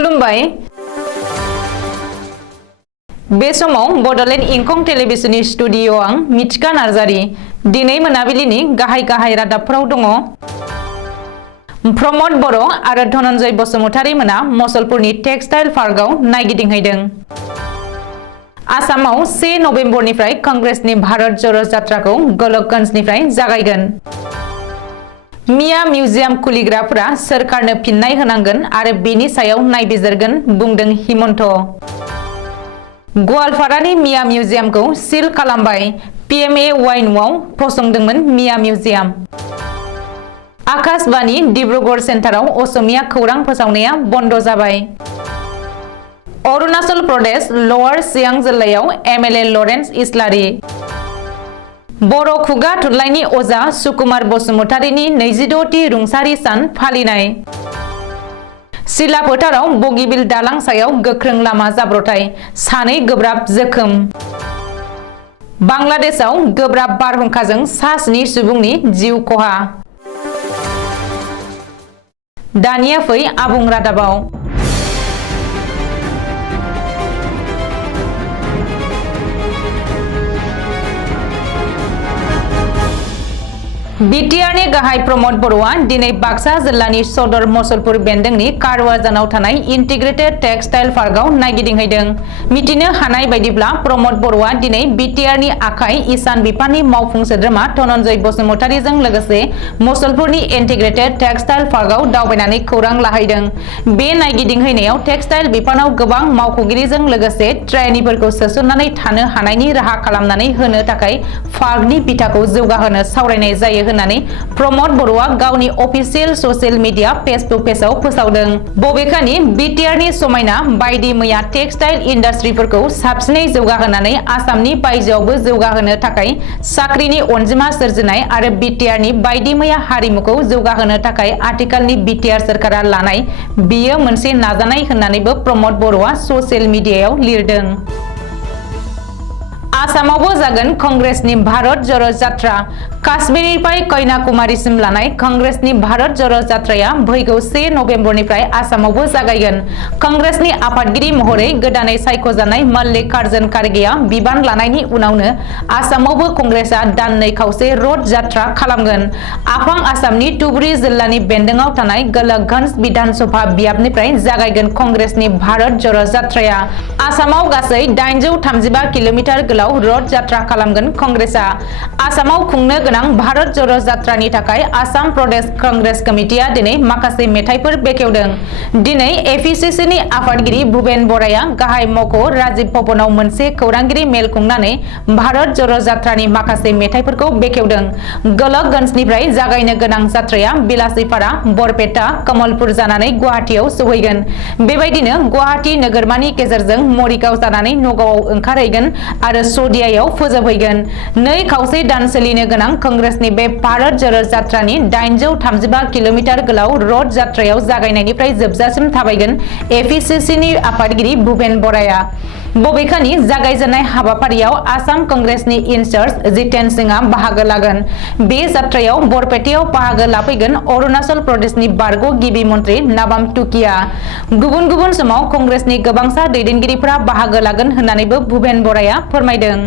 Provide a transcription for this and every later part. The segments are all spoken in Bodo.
खुलुमबाय बे समाव बडलेण्ड इंखं टेलिभिजननि स्टुडियो आं मिथिका नार्जारी दिनै मोनाबिलिनि गाहाय रादाबफोराव दङ। प्रमद बर' आरो धनन्जय बसुमतारी मोना मसलपुरनि टेक्सटाइल पार्कआव नायगिदिंहैदों। आसामाव 1 नभेम्बरनिफ्राय कंग्रेसनि भारत ज'रो जात्राखौ गलकगन्जनिफ्राय जागायगोन। मिया मिउजियाम खुलिग्राफोरा सोरखारनो फिननाय होनांगोन आरो बेनि सायाव नायबिजिरगोन बुंदों हिमन्त। गवालपारानि मिया मिउजियामखौ सिल खालामबाय। PMAY न'आव फसंदोंमोन मिया मिउजियाम। आकाशबाणी डिब्रुगढ़ सेन्टाराव असमिया खौरां फोसावनाया बन्द जाबाय। अरुणाचल प्रदेश लवार सियां जिल्लायाव MLA लरेन्स इस्लारि। बर' खुगा थुनलाइनि अजा सुकुमार बसुमतारीनि 26थि रुंसारि सान फालिनाय। सिला फोथाराव बगिबिल दालां सायाव गोख्रों लामा जाब्रथाय, 2 गोब्राब जोखोम। बांलादेशआव गोब्राब बारहुंखाजों 7 सुबुंनि जिउ खहा। दानिया फै आबुं रादाबाव। बिटिआरनि गाहाय प्रमद बर'आ दिनै बाक्सा जिल्लानि सदर मसलपुर बेन्दोंनि कारवाजानाव थानाय इन्टिग्रेटेड टेक्सटाइल पार्कआव नायगिदिंहैदों। मिथिनो हानाय बायदिब्ला प्रमद बर'आ दिनै बिटिआरनि आखाइ इसान बिफाननि मावफुं सोद्रोमा धनन्जय बसुमतारीजों लोगोसे मसलपुरनि इन्टिग्रेटेड टेक्सटाइल पार्कआव दावबायनानै खौरां लाहैदों। बे नायगिदिंहैनायाव टेक्सटाइल बिफानाव गोबां मावख'गिरिजों लोगोसे ट्रेनिफोरखौ सोसननानै थानो हानायनि राहा खालामनानै होनो थाखाय पार्कनि बिथाखौ जौगाहोनो सावरायनाय जायो होननानै प्रमद बर'आ गावनि अफिसियेल ससियेल मिडिया फेसबुक पेजआव फोसावदों। बबेखानि बिटिआरनि समायना बायदि मैया टेक्सटाइल इन्डास्ट्रिफोरखौ साबसिनै जौगाहोनानै आसामनि बायजोआवबो जौगाहोनो थाखाय साख्रिनि अनजिमा सोरजिनाय आरो बिटिआरनि बायदि मैया हारिमुखौ जौगाहोनो थाखाय आथिखालनि बिटिआर सोरखारा लानाय बियो मोनसे नाजानाय होननानैबो प्रमद बर'आ ससियेल मिडियायाव लिरदों। आसामावबो जागोन कंग्रेसनि भारत ज'रो जात्रा। काश्मीरनिफ्राय कन्याकुमारीसिम लानाय कंग्रेसनि भारत ज'रो जात्राया फैगौ 1 नभेम्बरनिफ्राय आसामावबो जागायगोन। कंग्रेसनि आफादगिरि महरै गोदानै सायख'जानाय मल्लिकार्जुन खारगेया बिबान लानायनि उनावनो आसामावबो कंग्रेसआ दाननै खावसे र'ड जात्रा खालामगोन। आफां आसामनि धुबुरी जिल्लानि बेन्दोंआव थानाय गलकगन्ज बिधानसभा बियाबनिफ्राय जागायगोन कंग्रेसनि भारत ज'रो जात्राया। आसामाव गासै 835 किल'मिटार गोलाव र'ड जात्रा खालामगोन कंग्रेसआ। आसामाव खुंनो गोनां भारत ज'रो जात्रानि थाखाय आसाम प्रदेश कंग्रेस कमिटिया दिनै माखासे मेथाइफोर बेखेवदों। दिनै एपिसिसिनि आफादगिरि भुपेन बराया गाहाय मावख' राजीव भवनाव मोनसे खौरांगिरि मेल खुंनानै भारत ज'रो जात्रानि माखासे मेथाइफोरखौ बेखेवदों। गलकगन्जनिफ्राय जागायनो गोनां जात्राया बिलासिपारा, बरपेटा, कमलपुर जानानै गुवाहाटीआव सौहैगोन। बेबायदिनो गुवाहाटी नोगोरमानि गेजेरजों मरिगाव जानानै नगावआव ओंखारहैगोन आरो सदियायाव फोजोबहैगोन। 2 खावसे दान सोलिनो गोनां कंग्रेसनि बे भारत ज'रो जात्रानि 835 किल'मिटार गोलाव र'ड जात्रायाव जागायनायनिफ्राय जोबजासिम थाबायगोन एपिसिसिनि आफादगिरि भुपेन बराया। बबेखानि जागायजेननाय हाबाफारियाव आसाम कंग्रेसनि इनचार्ज जितेन सिंहआ बाहागो लागोन। बे जात्रायाव बरपेटायाव बाहागो लाफैगोन अरुणाचल प्रदेशनि बारग' गिबि मन्थ्रि नाबाम तुकिया। गुबुन समाव कंग्रेसनि गोबांसा दैदेनगिरिफोरा बाहागो लागोन होननानैबो भुपेन बराया फोरमायदों।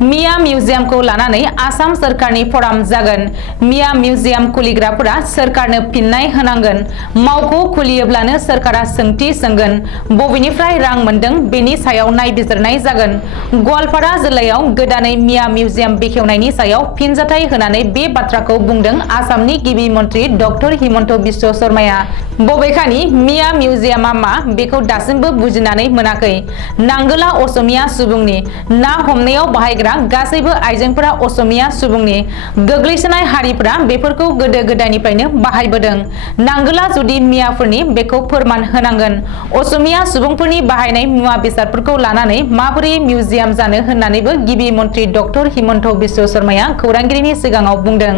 मिया मिउजियामखौ लानानै आसाम सोरखारनि फराम जागोन। मिया मिउजियाम खुलिग्राफोरा सोरखारनो फिननाय होनांगोन। मावख' खुलियोब्लानो सोरखारा सोंथि सोंगोन। बबेनिफ्राय रां मोनदों बेनि सायाव नायबिजिरनाय जागोन। गवालपारा जिल्लायाव गोदानै मिया मिउजियाम बेखेवनायनि सायाव फिनजाथाय होनानै बे बाथ्राखौ बुंदों आसामनि गिबि मन्थ्रि डक्टर हिमन्त बिश्व शर्माया। बबेखानि मिया मिउजियामा मा बेखौ दासिमबो बुजिनानै मोनाखै। नांगोला असमिया सुबुंनि, ना हमनायाव बाहायग्रा गासैबो आइजेंफोरा असमिया सुबुंनि। गोग्लैसोनाय हारिफोरा बेफोरखौ गोदो गोदायनिफ्रायनो बाहायबोदों। नांगोला जुदि मियाफोरनि बेखौ फोरमान होनांगोन। असमिया सुबुंफोरनि बाहायनाय मुवा बेसादफोरखौ लानानै माबोरै मिउजियाम जानो होननानैबो गिबि मन्थ्रि डक्टर हिमन्त बिश्व शर्माया खौरांगिरिनि सिगाङाव बुंदों।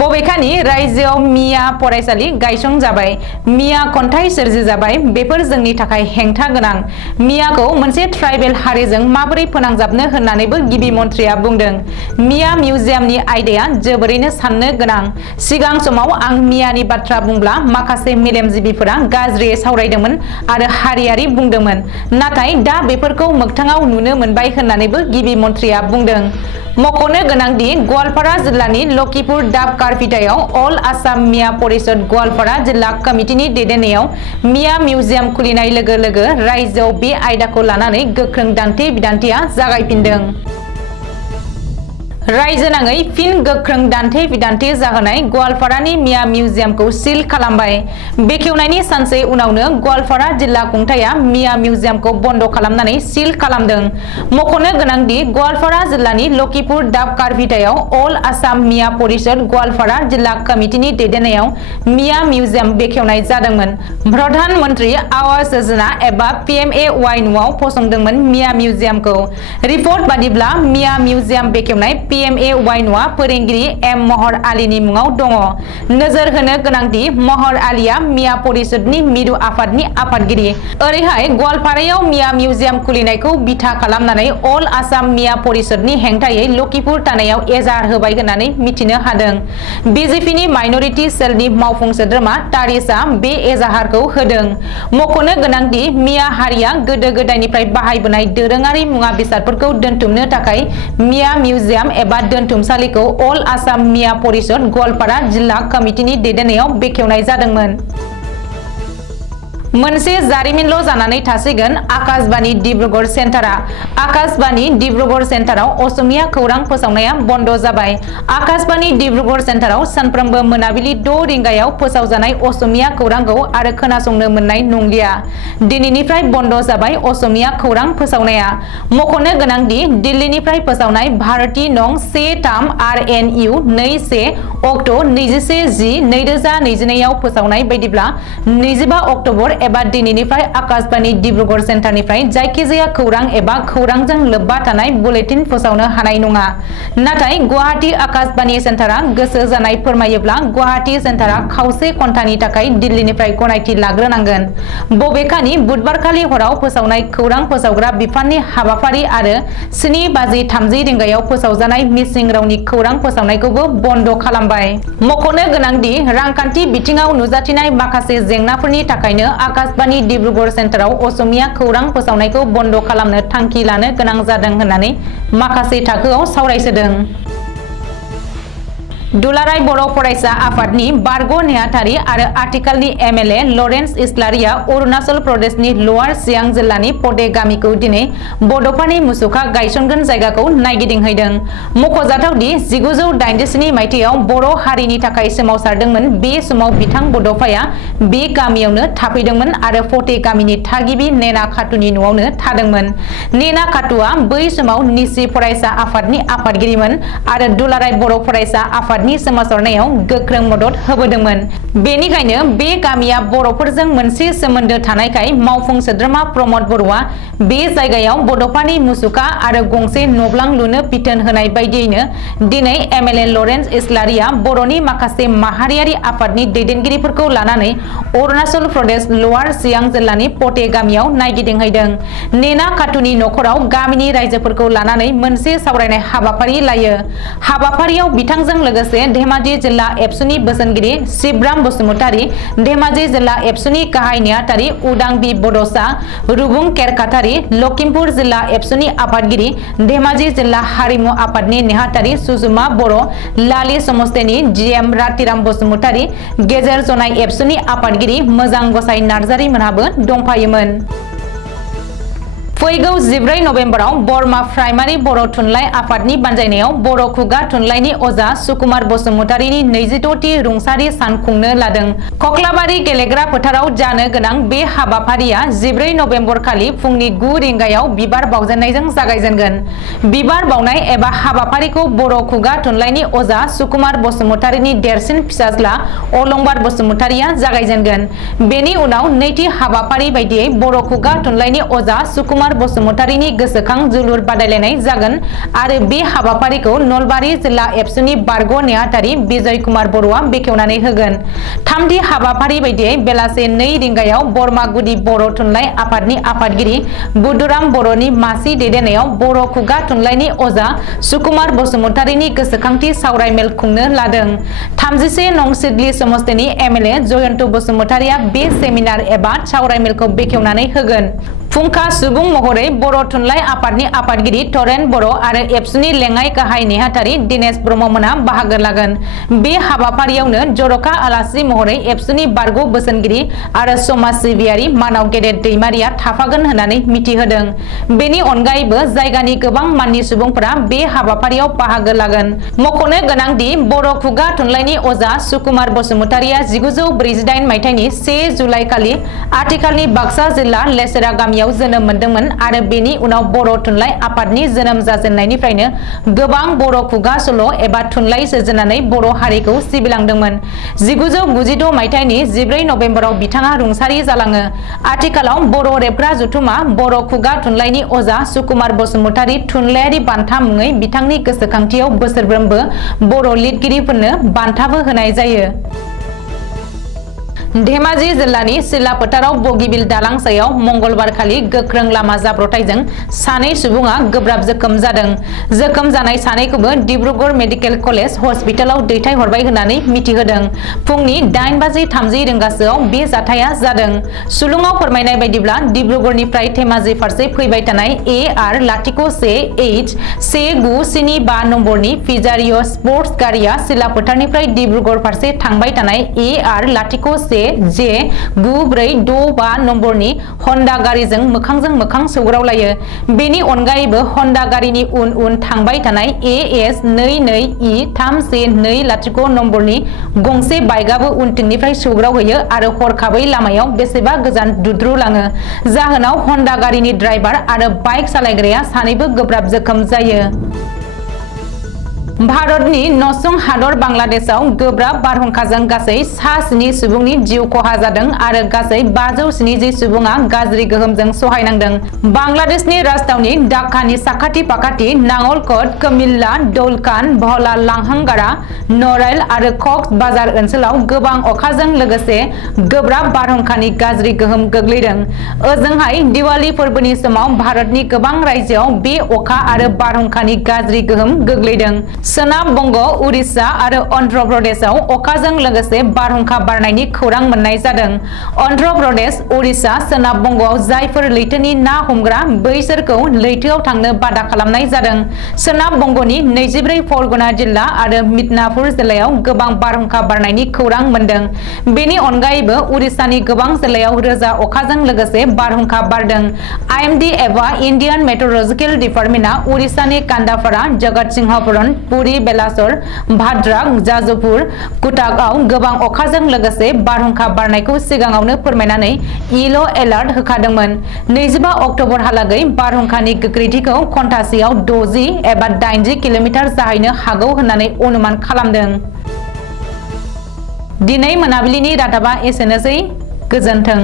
बबेखानि रायजोआव मिया फरायसालि गायसंजाबाय, मिया खन्थाइ सोरजिजाबाय, बेफोर जोंनि थाखाय हेंथा गोनां। मियाखौ मोनसे ट्राइबेल हारिजों माबोरै फोनांजाबनो होननानैबो गिबि मन्थ्रिया बुंदों मिया मिउजियामनि आयदाया जोबोरैनो साननो गोनां। सिगां समाव आं मियानि बाथ्रा बुंब्ला माखासे मेलेमजिबिफोरा गाज्रियै सावरायदोंमोन आरो हारियारि बुंदोंमोन, नाथाय दा बेफोरखौ मोगथाङाव नुनो मोनबाय होननानैबो गिबि मन्थ्रिया बुंदों। मख'नो गोनांदि गवालपारा जिल्लानि लखिपुर दाब कारफिथायाव अल आसाम मिया परिषद गवालपारा जिल्ला कमिटिनि दैदेननायाव मिया मिउजियाम खुलिनाय लोगो लोगो रायजोआव बे आयदाखौ लानानै गोख्रों दान्थे बिदान्थेया जागायफिनदों। रायजो नाङै फिन गोख्रों दान्थे बिदान्थे जाहोनाय गवालपारानि मिया मिउजियामखौ सिल खालामबाय। बेखेवनायनि सानसे उनावनो गवालपारा जिल्ला खुंथाया मिया मिउजियामखौ बन्द खालामनानै सिल खालामदों। मख'नो गोनांदि गवालपारा जिल्लानि लखिपुर दाब कारफिथायाव अल आसाम मिया परिषद गवालपारा जिल्ला कमिटिनि दैदेननायाव मिया मिउजियाम बेखेवनाय जादोंमोन। प्रधान मन्त्रि आवास योजना एबा PMAY न'आव फसंदोंमोन मिया मिउजियामखौ। रिपर्ट बादिब्ला मिया मिउजियाम बेखेवनाय PMAY न'आ फोरोंगिरि M महर आलीनि मुङाव दङ। नोजोर होनो गोनांदि महर आलीया मिया परिषदनि मिरु आफादनि आफादगिरि। ओरैहाय गवालपारायाव मिया मिउजियाम खुलिनायखौ बिथा खालामनानै अल आसाम मिया परिषदनि हेंथायै लखिपुर थानायाव एजार होबाय होननानै मिथिनो हादों। BJPनि माइनरिटि सेलनि मावफुं सोद्रोमा तारिसआ बे एजाहारखौ होदों। मख'नो गोनांदि मिया हारिया गोदो गोदायनिफ्राय बाहायबोनाय दोरोङारि मुवा बेसादफोरखौ दोनथुमनो थाखाय मिया मिउजियाम एबा दोनथुमसालिखौ अल आसाम मिया परिषद गवालपारा जिल्ला कमिटिनि दैदेननायाव बेखेवनाय जादोंमोन। मोनसे जारिमिनल' जानानै थासिगोन आकाशबाणी डिब्रुगढ़ सेन्टारा। आकाशबाणी डिब्रुगढ़ सेन्टाराव असमिया खौरां फोसावनाया बन्द जाबाय। आकाशबाणी डिब्रुगढ़ सेन्टाराव सानफ्रोमबो मोनाबिलि 6 रिंगायाव फोसावजानाय असमिया खौरांखौ आरो खोनासंनो मोननाय नंलिया। दिनैनिफ्राय बन्द जाबाय असमिया खौरां फोसावनाया। मख'नो गोनांदि दिल्लीनिफ्राय फोसावनाय भारती नं 13 RNU 21 अक्ट 21/10/2022 आव फोसावनाय बायदिब्ला 25 अक्ट'बर एबा दिनैनिफ्राय आकाशबाणी डिब्रुगढ़ सेन्टारनिफ्राय जायखिजाया खौरां एबा खौरांजों लोब्बा थानाय बुलेटिन फोसावनो हानाय नङा। नाथाय गुवाहाटी आकाशबाणी सेन्टारा गोसो जानाय फोरमायोब्ला गुवाहाटी सेन्टारा खावसे घन्टानि थाखाय दिल्लीनिफ्राय गनायथि लाग्रोनांगोन। बबेखानि बुधबारखालि हराव फोसावनाय खौरां फोसावग्रा बिफाननि हाबाफारि आरो 7:30 रिंगायाव फोसावजानाय मिसिं रावनि खौरां फोसावनायखौबो बन्द खालामबाय। मख'नो गोनांदि रांखान्थि बिथिङाव नुजाथिनाय माखासे जेंनाफोरनि थाखायनो आकाशबाणी डिब्रुगढ़ सेन्टाराव असमिया खौरां फोसावनायखौ बन्द खालामनो थांखि लानो गोनां जादों होननानै माखासे थाखोआव सावरायसोदों। दुलाराय बर' फरायसा आफादनि बारग' नेहाथारि आरो आथिखालनि MLA लरेन्स इस्लारिया अरुणाचल प्रदेशनि लवार सियां जिल्लानि पटे गामिखौ दिनै बड'फानि मुसुखा गायसनगोन जायगाखौ नायगिदिंहैदों। मख'जाथावदि 1987 मायथाइयाव बर' हारिनि थाखाय सोमावसारदोंमोन। बे समाव बिथां बड'फाया बे गामियावनो थाफैदोंमोन आरो पटे गामिनि थागिबि नेना खातुनि न'आवनो थादोंमोन। नेना खातुआ बै समाव निसि फरायसा आफादनि आफादगिरिमोन आरो दुलाराय बर' फरायसा आफाद सोमावसारनायाव गोख्रों मदद होबोदोंमोन। बेनिखायनो बे गामिया बर'फोरजों मोनसे सोमोन्दो थानायखाय मावफुं सोद्रोमा प्रमद बर'आ बे जायगायाव बड'फानि मुसुखा आरो गंसे न'ब्लां लुनो बिथोन होनाय बायदियैनो दिनै MLA लरेन्स इस्लारिया बर'नि माखासे माहारियारि आफादनि दैदेनगिरिफोरखौ लानानै अरुणाचल प्रदेश लवार सियां जिल्लानि पटे गामियाव नायगिदिंहैदों। नेना खातुनि नखराव गामिनि रायजोफोरखौ लानानै मोनसे सावरायनाय हाबाफारि लायो। हाबाफारियाव बिथांजों लोगोसे धेमाजि जिल्ला एबसुनि बोसोनगिरि शिवराम बसुमतारी, धेमाजि जिल्ला एबसुनि गाहाय नेहाथारि उदां बि बड'सा रुबुं केरकाटारि, लखिमपुर जिल्ला एबसुनि आफादगिरि, धेमाजि जिल्ला हारिमु आफादनि नेहाथारि सुजुमा बर', लालि समस्तेनि GM रातिराम बसुमतारी, गेजेर जनाय एबसुनि आफादगिरि मोजां गसाइ नार्जारि मोनहाबो दंफायोमोन। फैगौ 14 नबेम्बराव बरमा प्राइमारि बर' थुनलाइ आफादनि बानजायनायाव बर' खुगा थुनलाइनि अजा सुकुमार बसुमतारीनि 26थि रुंसारि सान खुंनो लादों। खख्लाबारि गेलेग्रा फोथाराव जानो गोनां बे हाबाफारिया 14 नबेम्बर खालि फुंनि 9 रिंगायाव बिबार बावजेननायजों जागायजेनगोन। बिबार बावनाय एबा हाबाफारिखौ बर' खुगा थुनलाइनि अजा सुकुमार बसुमतारीनि देरसिन फिसाज्ला अलंबार बसुमतारीया जागायजेनगोन। बेनि उनाव नैथि हाबाफारि बायदियै बर' खुगा थुनलाइनि अजा सुकुमार सुकुमार बसुमतारीनि गोसोखां जोलुर बादायलायनाय जागोन आरो बे हाबाफारिखौ नलबारि जिल्ला एबसुनि बारग' नेहाथारि बिजय कुमार बर'आ बेखेवनानै होगोन। थामथि हाबाफारि बायदियै बेलासे 2 रिंगायाव बरमागुदि बर' थुनलाइ आफादनि आफादगिरि बुधुराम बर'नि मासि दैदेननायाव बर' खुगा थुनलाइनि अजा सुकुमार बसुमतारीनि गोसोखांथि सावरायमेल खुंनो लादों। 31 नं सिडली समस्तिनि एमएलए जयन्त बसुमतारीया बे सेमिनार एबा सावरायमेलखौ बेखेवनानै होगोन। फुंखा सुबुं महरै बर' थुनलाइ आफादनि आफादगिरि तरेन बर' आरो एबसुनि लेङाइ गाहाय नेहाथारि दिनेश ब्रह्ममोना बाहागो लागोन। बे हाबाफारियावनो जर'खा आलासि महरै एबसुनि बारग' बोसोनगिरि आरो समाज सिबियारि मानाव गेदेर दैमारिया थाफागोन होननानै मिथिहोदों। बेनि अनगायैबो जायगानि गोबां माननि सुबुंफोरा बे हाबाफारियाव बाहागो लागोन। मख'नो गोनांदि बर' खुगा थुनलाइनि अजा सुकुमार बसुमतारीया 1948 मायथाइनि 1 जुलाइ खालि आथिखालनि बाक्सा जिल्ला लेसेरा गामियाव जोनोम मोनदोंमोन आरो बेनि उनाव बर' थुनलाइ आफादनि जोनोम जाजेननायनिफ्रायनो गोबां बर' खुगा सल' एबा थुनलाइ सोरजिनानै बर' हारिखौ सिबिलांदोंमोन। 1996 मायथाइनि 14 नभेम्बराव बिथाङा रुंसारि जालाङो। आथिखालाव बर' रेबग्रा जथुमा बर' खुगा थुनलाइनि अजा सुकुमार बसुमतारी थुनलाइयारि बान्था मुङै बिथांनि गोसोखांथियाव बोसोरफ्रोमबो बर' लिरगिरिफोरनो बान्थाबो होनाय जायो। धेमाजि जिल्लानि सिला फोथाराव बगिबिल दालां सायाव मंगलबार खालि गोख्रों लामा जाब्रबथायजों 2 सुबुङा गोब्राब जोखोम जादों। जोखोम जानाय 2खौबो डिब्रुगड़ मेडिकेल कलेज हस्पिटालाव दैथायहरबाय होननानै मिथिहोदों। फुंनि 8:30 रिंगासोआव बे जाथाया जादों। सुलुङाव फोरमायनाय बायदिब्ला डिब्रुगड़निफ्राय धेमाजि फारसे फैबाय थानाय AR01H1975 नम्बरनि फिजारिय स्पर्ट्स गारिया सिला फोथारनिफ्राय डिब्रुगड़ फारसे थांबाय थानाय AR01J9465 नम्बरनि हन्डा गारिजों मोखांजों मोखां सौग्रावलायो। बेनि अनगायैबो हन्डा गारिनि उन उन थांबाय थानाय AS22E3120 नम्बरनि गंसे बाइकआबो उनथिंनिफ्राय सौग्रावहैयो आरो हरखाबै लामायाव बेसेबा गोजान दुद्रुलाङो। जाहोनाव हन्डा गारिनि ड्राइभार आरो बाइक सालायग्राया सानैबो गोब्राब जोखोम जायो। भारतनि नसुं हादर बांलादेशआव गोब्राब बारहुंखाजों गासै 7 सुबुंनि जिउ खहा जादों आरो गासै 570 सुबुङा गाज्रि गोहोमजों सहायनांदों। बांलादेशनि राजधानी ढाकानि साखाथि फाखाथि नांगलकट, कमिल्ला, दौलखान, भला लांहांगारा, नराइल आरो कक्स बाजार ओनसोलाव गोबां अखाजों लोगोसे गोब्राब बारहुंखानि गाज्रि गोहोम गोग्लैदों। ओजोंहाय दिवाली फोरबोनि समाव भारतनि गोबां रायजोआव बे अखा आरो बारहुंखानि गाज्रि गोहोम गोग्लैदों। सोनाब बंग, उड़िसा आरो अन्ध्र प्रदेशआव अखाजों लोगोसे बारहुंखा बारनायनि खौरां मोननाय जादों। अन्ध्र प्रदेश, उड़िसा, सोनाब बंगआव जायफोर लैथोनि ना हमग्रा बैसोरखौ लैथोआव थांनो बादा खालामनाय जादों। सोनाब बंगनि 24 परगना जिल्ला आरो मिदनापुर जिल्लायाव गोबां बारहुंखा बारनायनि खौरां मोनदों। बेनि अनगायैबो उड़िसानि गोबां जिल्लायाव रोजा अखाजों लोगोसे बारहुंखा बारदों। IMD एबा इन्डियान मेट्रलजिकेल डिपार्टमेन्टआ उड़िसानि कान्डापारा, जगतसिंहपुरम, पुरी, बेलासर, भाद्राक, जाजपुर, कुटाकआव गोबां अखाजों लोगोसे बारहुंखा बारनायखौ सिगाङावनो फोरमायनानै येलो एलार्ट होखादोंमोन। 25 अक्ट'बरहालागै बारहुंखानि गोख्रैथिखौ घन्टासेयाव 60 एबा 80 किल'मिटार जाहैनो हागौ होननानै अनुमान खालामदों। दिनै मोनाबिलिनि रादाबा एसेनोसै। गोजोन्थों।